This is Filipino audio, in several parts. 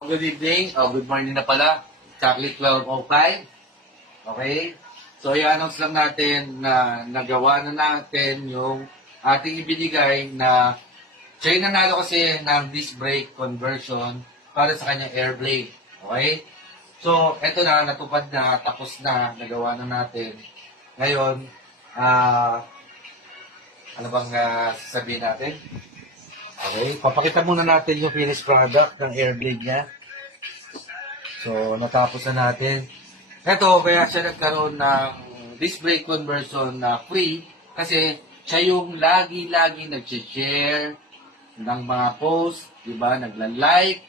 Good evening, good morning na pala. Exactly 12:05. Okay? So, i-announce lang natin na nagawa na natin yung ating ibinigay na siya yung nanalo kasi ng disc brake conversion para sa kanyang air blade. Okay? So, eto na, natupad na, tapos na, nagawa na natin. Ngayon, ano bang sasabihin natin? Okay, papakita muna natin yung finished product ng air blade niya. So, natapos na natin. Ito, kaya siya nagkaroon ng disc brake conversion na free kasi siya yung lagi-lagi nag-share ng mga post, di ba? Nagla-like,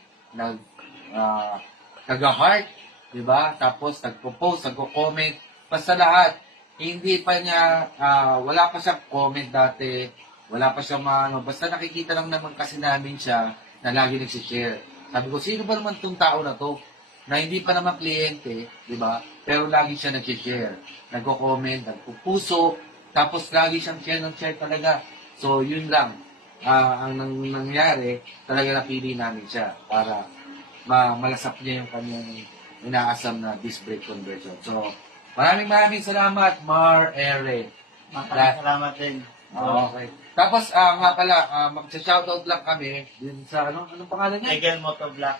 nag-heart, di ba? Tapos nagpo-post, nagko-comment. Basta lahat. Hindi pa niya, wala pa siyang comment dati, wala pa siyang basta nakikita lang naman kasi namin siya na lagi nagsishare. Sabi ko, sino ba naman itong tao na to? Na hindi pa naman kliyente, di ba? Pero lagi siya nag-share, nagko-comment, nagpupuso, tapos lagi siyang share ng share talaga. So, yun lang. Ang nangyari, talaga napili namin siya para malasap niya yung kanyang inaasam na disc brake conversion. So, maraming salamat, Mar Ere. Salamat din. Okay. Tapos, nga pala, mag-shoutout lang kami din sa, anong pangalan niya? Egel Motovlog.